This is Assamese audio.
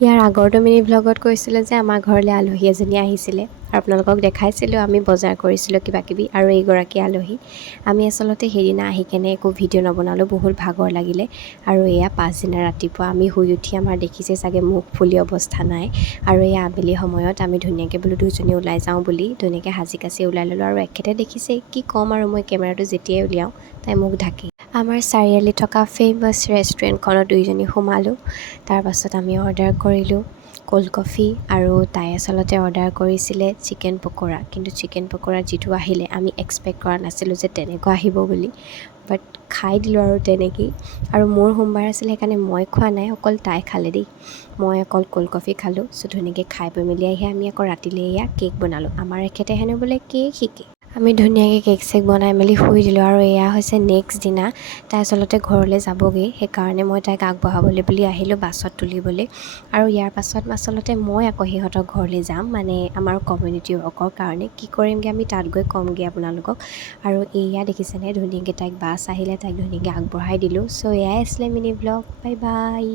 ইয়াৰ আগৰটো মিনি ভ্লগত কৈছিলোঁ যে আমাৰ ঘৰলৈ আলহী এজনী আহিছিলে আৰু আপোনালোকক দেখাইছিলোঁ আমি বজাৰ কৰিছিলোঁ কিবাকিবি আৰু এইগৰাকী আলহী। আমি আচলতে সেইদিনা আহি কেনে একো ভিডিঅ' নবনালোঁ, বহুত ভাগৰ লাগিলে। আৰু এয়া পাছদিনা ৰাতিপুৱা আমি শুই উঠি আমাৰ দেখিছে চাগে মুখ ফুলি অৱস্থা নাই। আৰু এয়া আবেলি সময়ত আমি ধুনীয়াকৈ বোলো দুজনী ওলাই যাওঁ বুলি ধুনীয়াকৈ সাজি কাচি ওলাই ল'লোঁ। আৰু এখেতে দেখিছে কি ক'ম আৰু মই কেমেৰাটো যেতিয়াই উলিয়াওঁ তাই মোক ঢাকি। আমাৰ চাৰিআলিত থকা ফেমাছ ৰেষ্টুৰেণ্টখনত দুইজনী সোমালোঁ। তাৰপাছত আমি অৰ্ডাৰ কৰিলোঁ কোল্ড কফি আৰু তাই আচলতে অৰ্ডাৰ কৰিছিলে চিকেন পকোৰা। কিন্তু চিকেন পকোৰা যিটো আহিলে আমি এক্সপেক্ট কৰা নাছিলোঁ যে তেনেকুৱা আহিব বুলি, বাট খাই দিলোঁ আৰু তেনেকেই। আৰু মোৰ সোমবাৰ আছিলে সেইকাৰণে মই খোৱা নাই, অকল তাই খালে দেই। মই অকল কোল্ড কফি খালোঁ। চ' ধুনীয়াকৈ খাই বৈ মেলি আহি আমি আকৌ ৰাতিলৈ এয়া কেক বনালোঁ। আমাৰ এখেতে হেনো বোলে কেক শিকে। আমি ধুনীয়াকৈ কেক চেক বনাই মেলি শুই দিলোঁ। আৰু এয়া হৈছে নেক্সট দিনা। তাই আচলতে ঘৰলৈ যাবগৈ, সেইকাৰণে মই তাইক আগবঢ়াবলৈ বুলি আহিলোঁ বাছত তুলিবলৈ। আৰু ইয়াৰ পাছত আচলতে মই আকৌ সিহঁতৰ ঘৰলৈ যাম, মানে আমাৰ কমিউনিটি ৱৰ্কৰ কাৰণে। কি কৰিমগৈ আমি তাত গৈ ক'মগৈ আপোনালোকক। আৰু এয়া দেখিছেনে ধুনীয়াকৈ তাইক বাছ আহিলে, তাইক ধুনীয়াকৈ আগবঢ়াই দিলোঁ। চ' এয়াই আছিলে মিনি ভ্লগ। Bye bye.